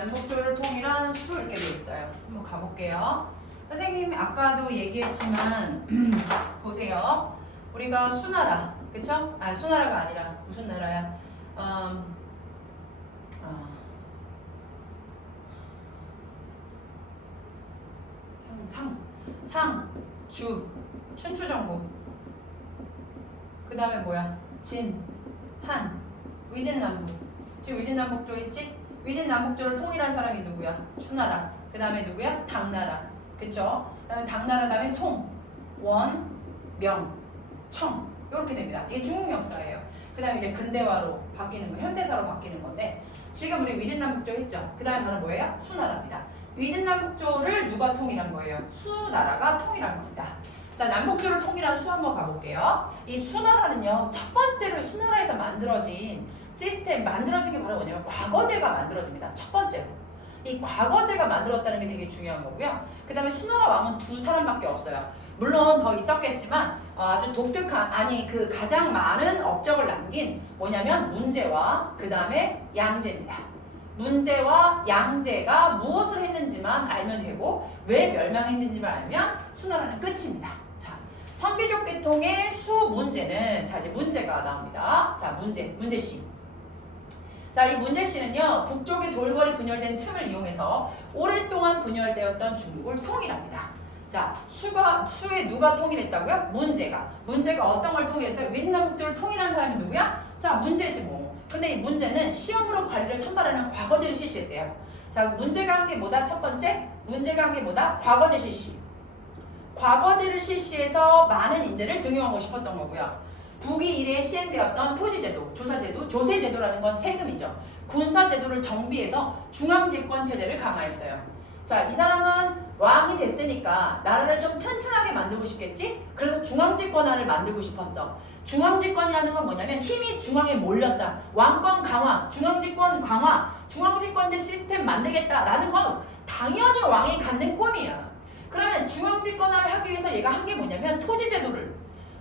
남북조를 통일한 수 이렇게 돼 있어요. 한번 가볼게요. 선생님이 아까도 얘기했지만 보세요. 우리가 수나라, 그쵸? 아, 수나라가 아니라 무슨 나라야? 주, 춘추전국. 그 다음에 뭐야? 진, 한, 위진남북. 지금 위진남북조 있지? 위진남북조를 통일한 사람이 누구야? 추나라. 그 다음에 누구야? 당나라. 그쵸? 그 다음에 당나라 다음에 송, 원, 명, 청. 이렇게 됩니다. 이게 중국 역사예요. 그 다음에 이제 근대화로 바뀌는 거, 현대사로 바뀌는 건데 지금 우리 위진남북조 했죠? 그 다음에 바로 뭐예요? 수나라입니다. 위진남북조를 누가 통일한 거예요? 수나라가 통일한 겁니다. 자, 남북조를 통일한 수 한번 가볼게요. 이 수나라는요, 첫 번째로 수나라에서 만들어진 시스템, 만들어진 게 바로 뭐냐면 과거제가 만들어집니다. 첫 번째로. 이 과거제가 만들었다는 게 되게 중요한 거고요. 그 다음에 수나라 왕은 두 사람밖에 없어요. 물론 더 있었겠지만 아주 독특한, 아니 그 가장 많은 업적을 남긴 뭐냐면 문제와 그 다음에 양제입니다. 문제와 양제가 무엇을 했는지만 알면 되고 왜 멸망했는지만 알면 수나라는 끝입니다. 자, 선비족 계통의 수 문제는, 자 이제 문제가 나옵니다. 자, 문제씨. 자, 이 문제씨는요, 북쪽의 돌궐이 분열된 틈을 이용해서 오랫동안 분열되었던 중국을 통일합니다. 자, 수에 누가 통일했다고요? 문제가 어떤 걸 통일했어요? 위진남북조를 통일한 사람이 누구야? 자, 문제지 뭐. 근데 이 문제는 시험으로 관리를 선발하는 과거제를 실시했대요. 자, 문제가 한 게 뭐다? 첫 번째, 문제가 한 게 뭐다? 과거제 실시. 과거제를 실시해서 많은 인재를 등용하고 싶었던 거고요. 북이 이래 시행되었던 토지제도, 조사제도, 조세제도라는 건 세금이죠. 군사제도를 정비해서 중앙집권 체제를 강화했어요. 자, 이 사람은 왕이 됐으니까 나라를 좀 튼튼하게 만들고 싶겠지? 그래서 중앙집권화를 만들고 싶었어. 중앙집권이라는 건 뭐냐면 힘이 중앙에 몰렸다. 왕권 강화, 중앙집권 강화, 중앙집권제 시스템 만들겠다라는 건 당연히 왕이 갖는 꿈이야. 그러면 중앙집권화를 하기 위해서 얘가 한 게 뭐냐면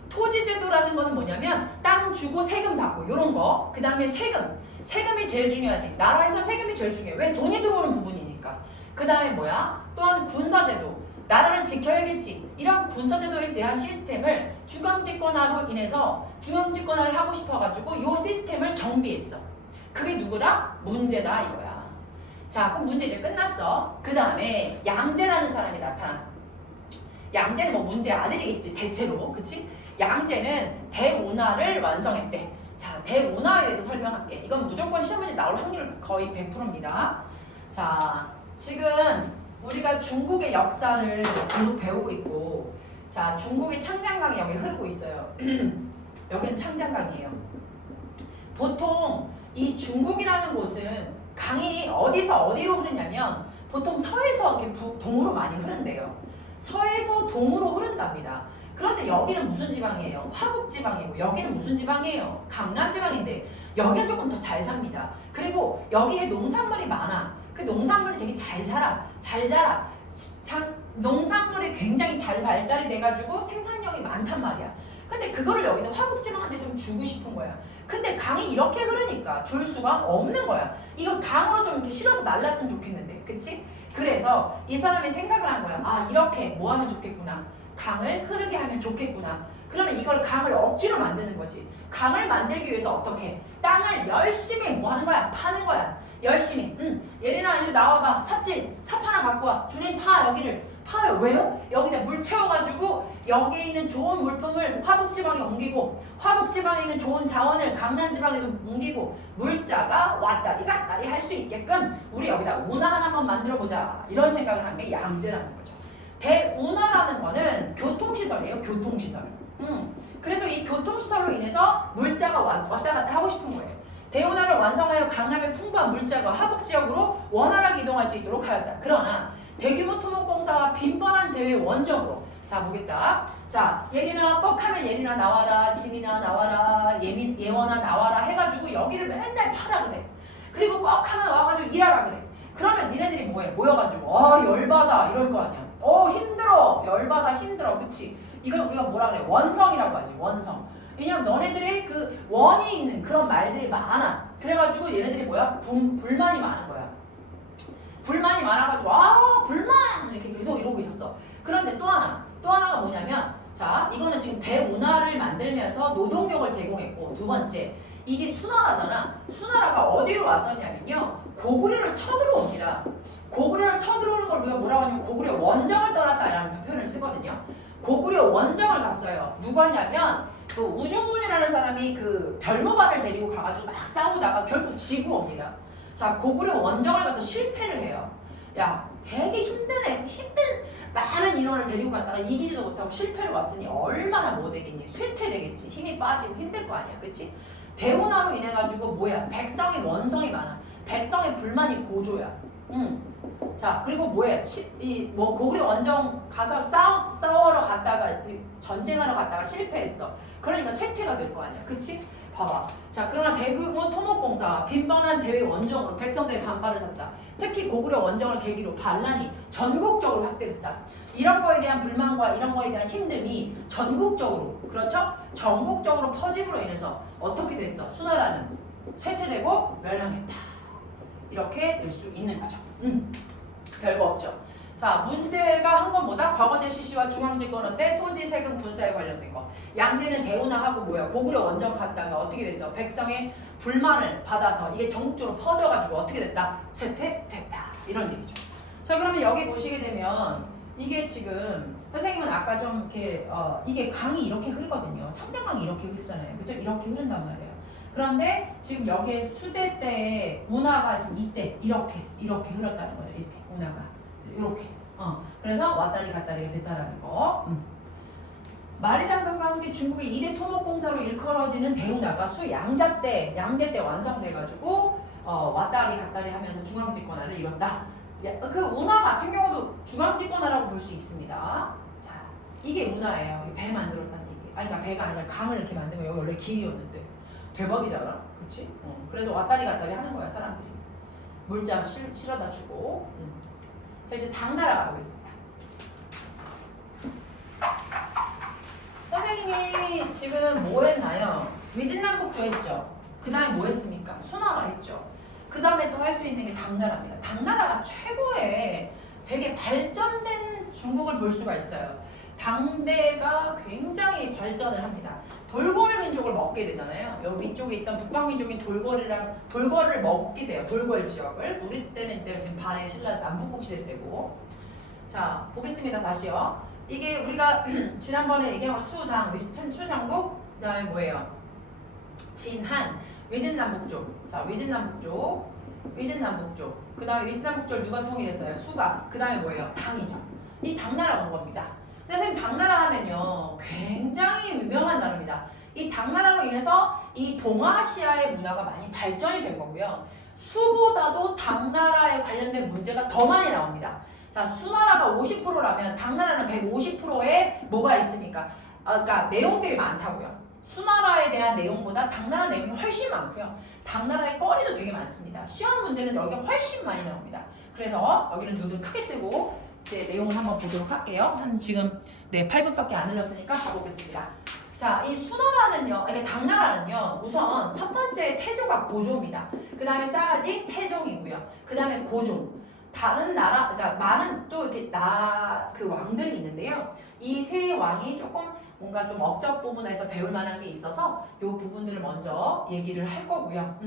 토지제도라는 거는 뭐냐면 땅 주고 세금 받고 요런 거. 그 다음에 세금이 제일 중요하지. 나라에서 세금이 제일 중요해. 왜? 돈이 들어오는 부분이니까. 그 다음에 뭐야? 또한 군사제도. 나라를 지켜야겠지. 이런 군사제도에 대한 시스템을 중앙집권화로 인해서 중앙집권화를 하고 싶어가지고 요 시스템을 정비했어. 그게 누구라? 문제다 이거야. 자, 그럼 문제 이제 끝났어. 그 다음에 양제라는 사람이 나타나. 양제는 뭐 문제 아들이겠지 대체로, 그치? 양제는 대운하를 완성했대. 자, 대운하에 대해서 설명할게. 이건 무조건 시험 문제 나올 확률 거의 100%입니다. 자, 지금 우리가 중국의 역사를 계속 배우고 있고, 자, 중국의 창장강이 여기 흐르고 있어요. 여기는 창장강이에요. 보통 이 중국이라는 곳은 강이 어디서 어디로 흐르냐면 보통 서에서 이렇게 동으로 많이 흐른대요. 서에서 동으로 흐른답니다. 그런데 여기는 무슨 지방이에요? 화북지방이고 여기는 무슨 지방이에요? 강남지방인데 여기는 조금 더 잘 삽니다. 그리고 여기에 농산물이 많아. 그 농산물이 되게 잘 자라. 농산물이 굉장히 잘 발달이 돼가지고 생산력이 많단 말이야. 근데 그거를 여기는 화북지방한테 좀 주고 싶은 거야. 근데 강이 이렇게 흐르니까 줄 수가 없는 거야. 이거 강으로 좀 이렇게 실어서 날랐으면 좋겠는데, 그치? 그래서 이 사람이 생각을 한 거야. 아, 이렇게 뭐 하면 좋겠구나. 강을 흐르게 하면 좋겠구나. 그러면 이걸 강을 억지로 만드는 거지. 강을 만들기 위해서 어떻게? 땅을 열심히 뭐 하는 거야? 파는 거야. 열심히. 예린아, 이리 나와봐. 삽 하나 갖고 와. 준이 여기를 파요. 왜요? 여기다 물 채워가지고 여기에 있는 좋은 물품을 화북지방에 옮기고, 화북지방에 있는 좋은 자원을 강남지방에도 옮기고, 물자가 왔다리 갔다리 할 수 있게끔 우리 여기다 운하 하나만 만들어보자. 이런 생각을 한 게 양제라는 거죠. 대운하라는 거는 교통시설이에요. 교통시설. 그래서 이 교통시설로 인해서 물자가 왔다 갔다 하고 싶은 거예요. 대운하를 완성하여 강남의 풍부한 물자가 하북지역으로 원활하게 이동할 수 있도록 하였다. 그러나 대규모 토목공사와 빈번한 대회 원적으로, 자 보겠다. 자, 예린아 뻑하면 예린아 나와라, 지민아 나와라, 예원아 나와라 해가지고 여기를 맨날 파라 그래. 그리고 뻑하면 와가지고 일하라 그래. 그러면 니네들이 뭐해? 모여가지고 열받아 이럴 거 아니야. 힘들어, 열받아, 힘들어, 그치? 이걸 우리가 뭐라 그래? 원성이라고 하지. 원성. 왜냐면 너네들의 그 원이 있는 그런 말들이 많아. 그래가지고 얘네들이 뭐야? 불만이 많은 거야. 불만이 많아가지고 아 불만 이렇게 계속 이러고 있었어. 그런데 또 하나가 뭐냐면 자 이거는 지금 대운하를 만들면서 노동력을 제공했고 두 번째 이게 수나라잖아. 수나라가 어디로 왔었냐면요 고구려를 쳐들어옵니다. 고구려를 쳐들어오는 걸 우리가 뭐라고 하냐면 고구려 원정을 떠났다라는 표현을 쓰거든요. 고구려 원정을 갔어요. 누가냐면 그 우중문이라는 사람이 그 별모반을 데리고 가가지고 막 싸우다가 결국 지고 옵니다. 자 고구려 원정을 가서 실패를 해요. 야 되게 힘든 많은 인원을 데리고 갔다가 이기지도 못하고 실패를 왔으니 얼마나 뭐 되겠니? 쇠퇴되겠지. 힘이 빠지고 힘들 거 아니야. 그치? 대운하로 인해 가지고 뭐야? 백성의 원성이 많아. 백성의 불만이 고조야. 자 그리고 뭐해? 뭐 고구려 원정 가서 싸우러 갔다가 전쟁하러 갔다가 실패했어. 그러니까 쇠퇴가 될 거 아니야. 그치? 봐봐. 자 그러나 대규모 토목공사 빈번한 대외 원정으로 백성들의 반발을 샀다. 특히 고구려 원정을 계기로 반란이 전국적으로 확대됐다. 이런 거에 대한 불만과 이런 거에 대한 힘듦이 전국적으로 그렇죠? 전국적으로 퍼짐으로 인해서 어떻게 됐어? 수나라는 쇠퇴되고 멸망했다. 이렇게 될 수 있는 거죠. 별거 없죠. 자 문제가 한 건 뭐다? 과거제 시시와 중앙집권원 때 토지 세금 군사에 관련된 거. 양제는 대운하하고 뭐야? 고구려 원정 갔다가 어떻게 됐어? 백성의 불만을 받아서 이게 전국적으로 퍼져가지고 어떻게 됐다? 쇠퇴됐다. 이런 얘기죠. 자 그러면 여기 보시게 되면 이게 지금 선생님은 아까 좀 이렇게 이게 강이 이렇게 흐르거든요. 청량강이 이렇게 흐르잖아요. 그죠? 이렇게 흐른단 말이에요. 그런데 지금 여기에 수대 때 운하가 지금 이때 이렇게 흘렀다는 거예요. 이렇게 운하가 이렇게. 그래서 왔다리 갔다리가 됐다라는 거. 만리장성과 함께 중국의 2대 토목공사로 일컬어지는 대운하가 양제 때 완성돼가지고 왔다리 갔다리 하면서 중앙집권화를 이뤘다. 그 운하 같은 경우도 중앙집권화라고 볼 수 있습니다. 자, 이게 운하예요. 배 만들었다는 얘기. 그러니까 배가 아니라 강을 이렇게 만든 거. 여기 원래 길이었는데 대박이잖아, 그렇지? 그래서 왔다리 갔다리 하는 거야 사람들이. 물자 실어다 주고. 자 이제 당나라 가보겠습니다. 선생님이 지금 뭐 했나요? 위진남북조 했죠. 그 다음에 뭐 했습니까? 수나라 했죠. 그 다음에 또 할 수 있는 게 당나라입니다. 당나라가 최고의 되게 발전된 중국을 볼 수가 있어요. 당대가 굉장히 발전을 합니다. 돌궐 민족을 먹게 되잖아요. 여기 위쪽에 있던 북방 민족인 돌궐을 먹게 돼요. 돌궐 지역을. 우리 때는 이때 지금 발해 신라 남북국 시대 때고. 자 보겠습니다. 다시요. 이게 우리가 지난번에 얘기한 거 수당, 추정국, 그 다음에 뭐예요? 진한, 위진남북조. 자 위진남북조. 그 다음에 위진남북조를 누가 통일했어요? 수가. 그 다음에 뭐예요? 당이죠. 이 당나라가 온 겁니다. 선생님 당나라 하면요 굉장히 유명한 나라입니다. 이 당나라로 인해서 이 동아시아의 문화가 많이 발전이 된 거고요. 수보다도 당나라에 관련된 문제가 더 많이 나옵니다. 자 수나라가 50%라면 당나라는 150%의 뭐가 있습니까? 그러니까 내용들이 많다고요. 수나라에 대한 내용보다 당나라 내용이 훨씬 많고요. 당나라의 거리도 되게 많습니다. 시험 문제는 여기가 훨씬 많이 나옵니다. 그래서 여기는 눈을 크게 뜨고 이제 내용을 한번 보도록 할게요. 한 지금 8분밖에 안 흘렀으니까 가보겠습니다. 자, 이 수나라는요, 그러니까 당나라는요, 우선 첫 번째 태조가 고조입니다. 그 다음에 싸가지 태종이고요. 그 다음에 고종. 다른 나라, 그러니까 많은 또 이렇게 그 왕들이 있는데요. 이 세 왕이 조금 뭔가 좀 업적 부분에서 배울 만한 게 있어서 이 부분들을 먼저 얘기를 할 거고요.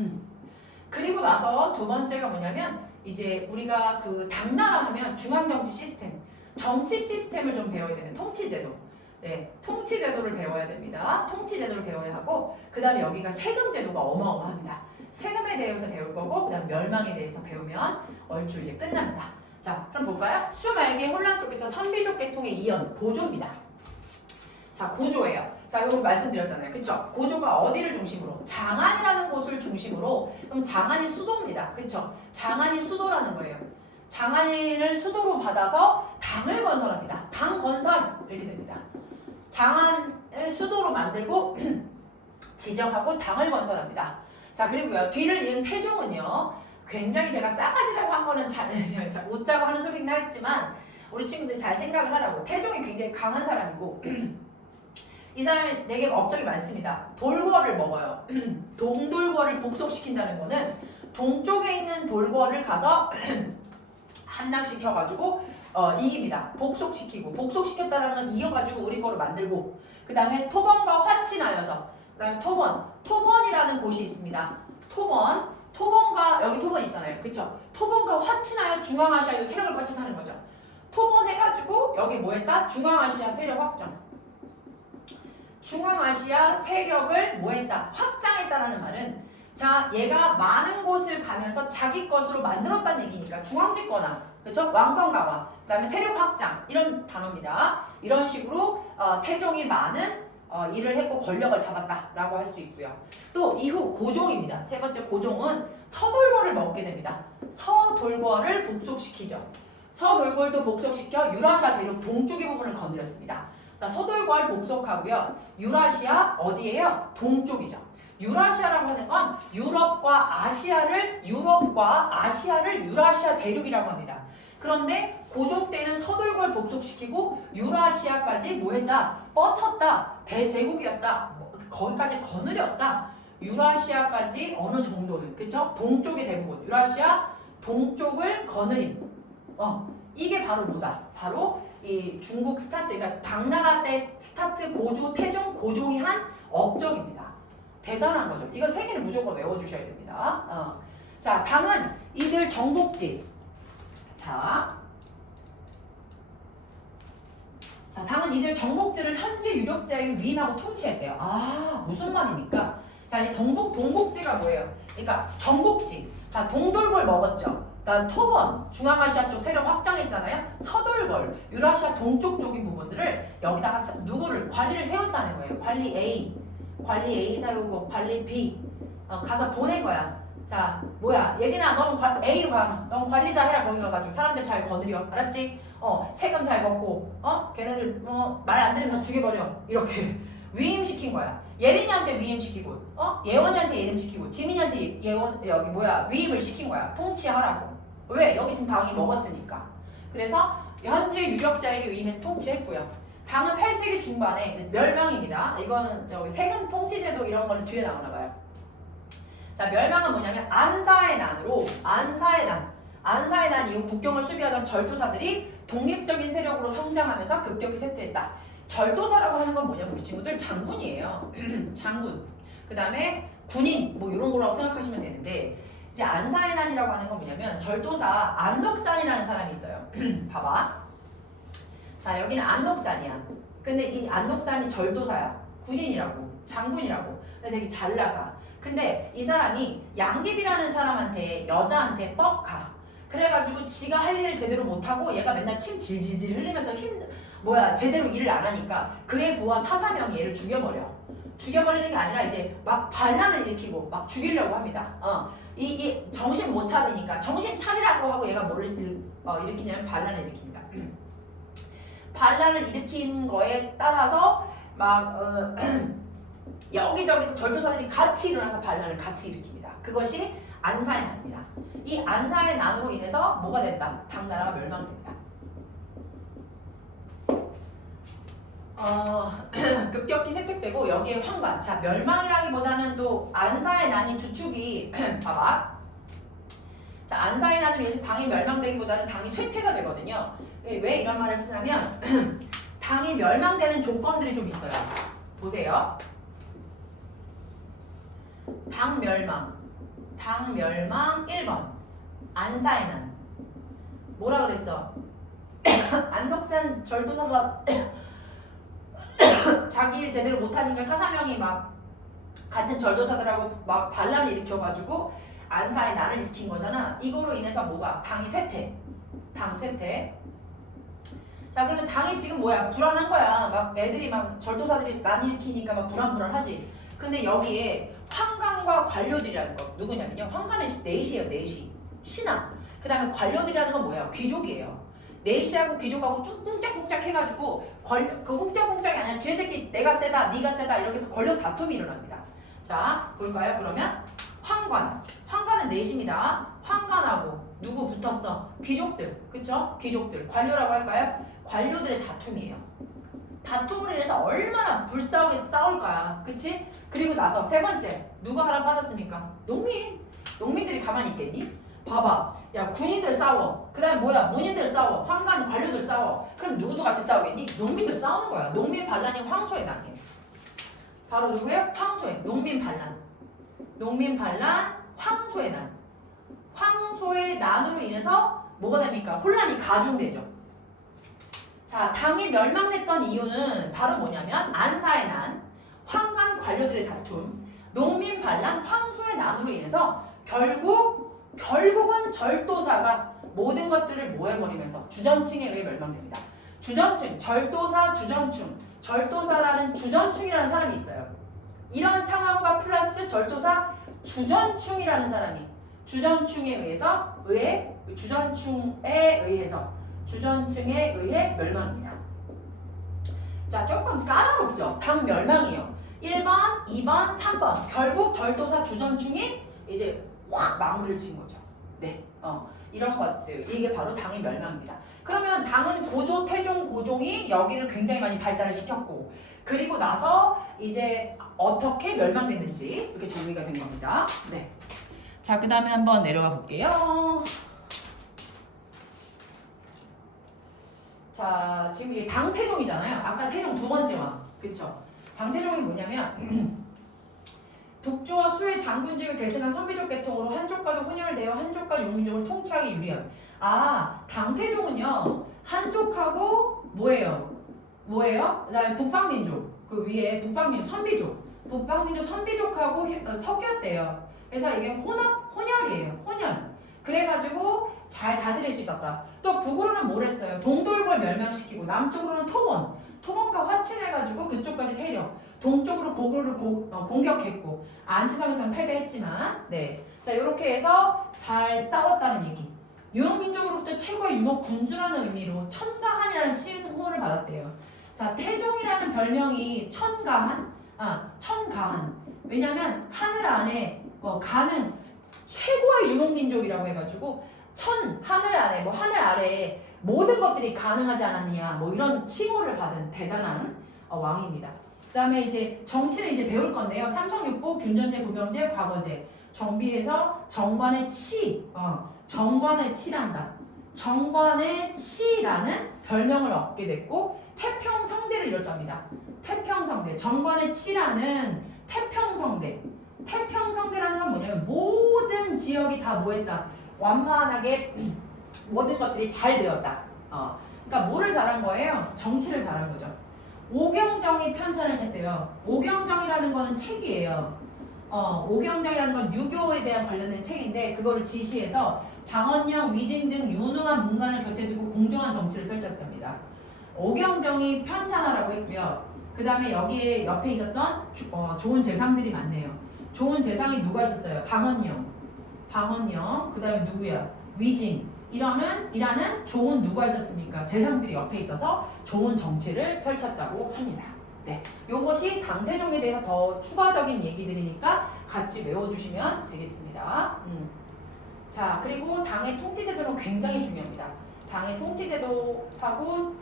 그리고 나서 두 번째가 뭐냐면 이제 우리가 그 당나라 하면 중앙정치 시스템, 정치 시스템을 좀 배워야 되는 통치제도. 네, 통치제도를 배워야 됩니다. 통치제도를 배워야 하고 그 다음에 여기가 세금제도가 어마어마합니다. 세금에 대해서 배울 거고 그 다음 멸망에 대해서 배우면 얼추 이제 끝납니다. 자, 그럼 볼까요? 수 말기 혼란 속에서 선비족 계통의 이연, 고조입니다. 자, 고조예요. 자, 여기 말씀드렸잖아요. 그쵸? 고조가 어디를 중심으로? 장안이라는 곳을 중심으로. 그럼 장안이 수도입니다. 그쵸? 장안이 수도라는 거예요. 장안을 수도로 받아서 당을 건설합니다. 당 건설 이렇게 됩니다. 장안을 수도로 만들고 지정하고 당을 건설합니다. 자, 그리고요. 뒤를 이은 태종은요. 굉장히 제가 싸가지라고 한 거는 잘 웃자고 하는 소리긴 하지만 우리 친구들이 잘 생각을 하라고. 태종이 굉장히 강한 사람이고 이 사람이 되게 업적이 많습니다. 돌궐을 먹어요. 동돌궐을 복속시킨다는 거는 동쪽에 있는 돌궐을 가서 반납시켜가지고 이깁니다. 복속시켰다라는 건 이겨가지고 우리 거로 만들고 그 다음에 토번과 화친하여서 그 다음에 토번이라는 곳이 있습니다. 토번과 여기 토번 있잖아요. 그쵸? 토번과 화친하여 중앙아시아에 세력을 뻗쳤다는 거죠. 토번 해가지고 여기 뭐 했다? 중앙아시아 세력 확장. 중앙아시아 세력을 뭐 했다? 확장했다라는 말은 자 얘가 많은 곳을 가면서 자기 것으로 만들었다는 얘기니까 중앙집권화 그쵸? 왕권 강화 그 다음에 세력 확장 이런 단어입니다. 이런 식으로 태종이 많은 일을 했고 권력을 잡았다라고 할 수 있고요. 또 이후 고종입니다. 세 번째 고종은 서돌궐을 먹게 됩니다. 서돌궐을 복속시키죠. 서돌궐도 복속시켜 유라시아 대륙 동쪽의 부분을 거느렸습니다. 자, 서돌궐 복속하고요. 유라시아 어디예요? 동쪽이죠. 유라시아라고 하는 건 유럽과 아시아를 유라시아 대륙이라고 합니다. 그런데 고종 때는 서돌궐 복속시키고 유라시아까지 뭐 했다? 뻗쳤다. 대제국이었다. 거기까지 거느렸다. 유라시아까지 어느 정도는 그쵸? 동쪽의 대부분 유라시아 동쪽을 거느림. 이게 바로 뭐다? 바로 이 중국 스타트 그러니까 당나라 때 스타트 고조 태종 고종이 한 업적입니다. 대단한 거죠. 이건 세 개를 무조건 외워주셔야 됩니다. 자, 당은 이들 정복지. 자, 당은 이들 정복지를 현지 유력자에게 위임하고 통치했대요. 아, 무슨 말입니까? 자, 이 동복지가 뭐예요? 그러니까 정복지. 자, 동돌궐 먹었죠. 그다음 토번, 중앙아시아 쪽 세력 확장했잖아요. 서돌궐, 유라시아 동쪽 쪽인 부분들을 여기다가 누구를 관리를 세웠다는 거예요. 관리 A 세우고 관리 B 가서 보낸 거야. 자, 뭐야? 예린아, 너는 A로 가. 넌 관리자 해라. 거기 가가지고 사람들 잘 거느려. 알았지? 세금 잘 걷고, 걔네들 말 안 들으면 너 죽여버려. 이렇게 위임시킨 거야. 예린이한테 위임시키고, 예원이한테 위임시키고, 지민이한테 위임을 시킨 거야. 통치하라고. 왜? 여기 지금 당이 먹었으니까. 그래서 현지 유력자에게 위임해서 통치했고요. 당은 8세기 중반에 멸망입니다. 이거는 여기 세금 통치제도 이런 거는 뒤에 나오나 봐요. 자, 멸망은 뭐냐면 안사의 난 이후 국경을 수비하던 절도사들이 독립적인 세력으로 성장하면서 급격히 쇠퇴했다. 절도사라고 하는 건 뭐냐면 우리 친구들 장군이에요. 장군. 그 다음에 군인 뭐 이런 거라고 생각하시면 되는데 이제 안사의 난이라고 하는 건 뭐냐면 절도사 안독산이라는 사람이 있어요. 봐봐. 자, 여기는 안독산이야. 근데 이 안독산이 절도사야. 군인이라고. 장군이라고. 근데 되게 잘 나가. 근데 이 사람이 양귀비라는 사람한테 여자한테 뻑가. 그래가지고 지가 할 일을 제대로 못하고 얘가 맨날 침 질질질 흘리면서 제대로 일을 안 하니까 그의 부하 사사명이 얘를 죽여버려. 죽여버리는 게 아니라 이제 막 반란을 일으키고 막 죽이려고 합니다. 이 정신 못 차리니까 정신 차리라고 하고 얘가 뭐를 일으키냐면 반란을 일으킵니다. 반란을 일으킨 거에 따라서 막 여기저기서 절도사들이 같이 일어나서 반란을 같이 일으킵니다. 그것이 안사의 난입니다. 이 안사의 난으로 인해서 뭐가 된다? 당나라가 멸망됩니다. 급격히 세택되고 여기에 황관. 자, 멸망이라기보다는 또 안사의 난이 주축이 봐봐. 자, 안사의 난을 위해서 당이 멸망되기보다는 당이 쇠퇴가 되거든요. 왜 이런 말을 쓰냐면 당이 멸망되는 조건들이 좀 있어요. 보세요. 당 멸망 1번 안사의 난. 뭐라 그랬어? 안독산 절도사가 자기 일 제대로 못하니까 사사명이 막 같은 절도사들하고 막 반란을 일으켜가지고 안사의 난을 일으킨 거잖아. 이거로 인해서 뭐가? 당이 쇠퇴. 당 쇠퇴. 자, 그러면 당이 지금 뭐야? 불안한 거야. 막 애들이 막 절도사들이 난 일으키니까 막 불안하지. 근데 여기에 황관과 관료들이라는 거 누구냐면요. 황관은 넷이에요. 넷이. 신하. 그 다음에 관료들이라는 건 뭐예요? 귀족이에요. 넷이하고 귀족하고 쭉 꿍짝꿍짝 해가지고 그 꿍짝꿍짝이 아니라 쟤네들끼리 내가 세다 네가 세다 이렇게 해서 권력 다툼이 일어납니다. 자, 볼까요? 그러면 황관은 넷입니다. 황관하고 누구 붙었어? 귀족들. 그쵸? 귀족들. 관료라고 할까요? 관료들의 다툼이에요. 다툼을 인해서 얼마나 불싸우게 싸울 거야. 그치? 그리고 나서 세 번째 누가 하나 빠졌습니까? 농민들이 가만히 있겠니? 봐봐. 야 군인들 싸워. 그 다음에 뭐야 문인들 싸워. 황관 관료들 싸워. 그럼 누구도 같이 싸우겠니? 농민들 싸우는 거야. 농민 반란이 황소의 난이에요. 바로 누구예요? 황소의 농민 반란. 농민 반란 황소의 난. 황소의 난으로 인해서 뭐가 됩니까? 혼란이 가중되죠. 자, 당이 멸망했던 이유는 바로 뭐냐면 안사의 난, 황관 관료들의 다툼, 농민 반란, 황소의 난으로 인해서 결국은 절도사가 모든 것들을 뭐 해버리면서 주전층에 의해 멸망됩니다. 주전층, 절도사, 주전층, 절도사라는 주전층이라는 사람이 있어요. 이런 상황과 플러스 절도사, 주전층이라는 사람이 주전층에 의해 멸망입니다. 자, 조금 까다롭죠? 당 멸망이에요. 1번, 2번, 3번. 결국 절도사 주전층이 이제 확 마무리를 친 거죠. 네, 이런 것들. 이게 바로 당의 멸망입니다. 그러면 당은 고조, 태종, 고종이 여기를 굉장히 많이 발달을 시켰고, 그리고 나서 이제 어떻게 멸망됐는지 이렇게 정리가 된 겁니다. 네. 자, 그 다음에 한번 내려가 볼게요. 자, 지금 이게 당태종이잖아요. 아까 태종 두 번째 왕. 그쵸? 당태종이 뭐냐면 북조와 수의 장군직을 계승한 선비족 계통으로 한족과도 혼혈되어 한족과 용민족을 통치하기 유리한. 당태종은요 한족하고 뭐예요? 그 다음에 북방민족, 그 위에 북방민족, 선비족하고 섞였대요. 그래서 이게 혼혈이에요. 혼혈. 그래가지고 잘 다스릴 수 있었다. 또 북으로는 뭘 했어요? 동돌골 멸망시키고, 남쪽으로는 토원과 화친해가지고 그쪽까지 세력, 동쪽으로 고구려를 공격했고, 안치성에서는 패배했지만, 네. 자, 이렇게 해서 잘 싸웠다는 얘기. 유목민족으로부터 최고의 유목 군주라는 의미로 천가한이라는 칭호를 받았대요. 자, 태종이라는 별명이 천가한. 왜냐면 하늘 안에 가는 최고의 유목민족이라고 해가지고 하늘 안에 하늘 아래에 모든 것들이 가능하지 않았느냐 이런 칭호를 받은 대단한 왕입니다. 그 다음에 이제 정치를 이제 배울 건데요. 삼성육보, 균전제, 부병제, 과거제 정비해서 정관의 치란다. 정관의 치라는 별명을 얻게 됐고 태평성대를 이뤘답니다. 태평성대. 정관의 치라는 태평성대라는 건 뭐냐면 모든 지역이 다 뭐했다? 완만하게 모든 것들이 잘 되었다. 그러니까 뭐를 잘한 거예요? 정치를 잘한 거죠. 오경정이 편찬을 했대요. 오경정이라는 거는 책이에요. 오경정이라는 건 유교에 대한 관련된 책인데 그거를 지시해서 방언영, 위진 등 유능한 문관을 곁에 두고 공정한 정치를 펼쳤답니다. 오경정이 편찬하라고 했고요. 그 다음에 여기에 옆에 있었던 좋은 재상들이 많네요. 좋은 재상이 누가 있었어요? 방언영, 그 다음에 누구야? 위진. 이라는 좋은 누가 있었습니까? 재상들이 옆에 있어서 좋은 정치를 펼쳤다고 합니다. 네, 요것이 당태종에 대해서 더 추가적인 얘기들이니까 같이 외워주시면 되겠습니다. 자, 그리고 당의 통치제도는 굉장히 중요합니다. 당의 통치제도하고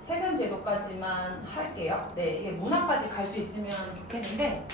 세금제도까지만 할게요. 네, 이게 문학까지 갈 수 있으면 좋겠는데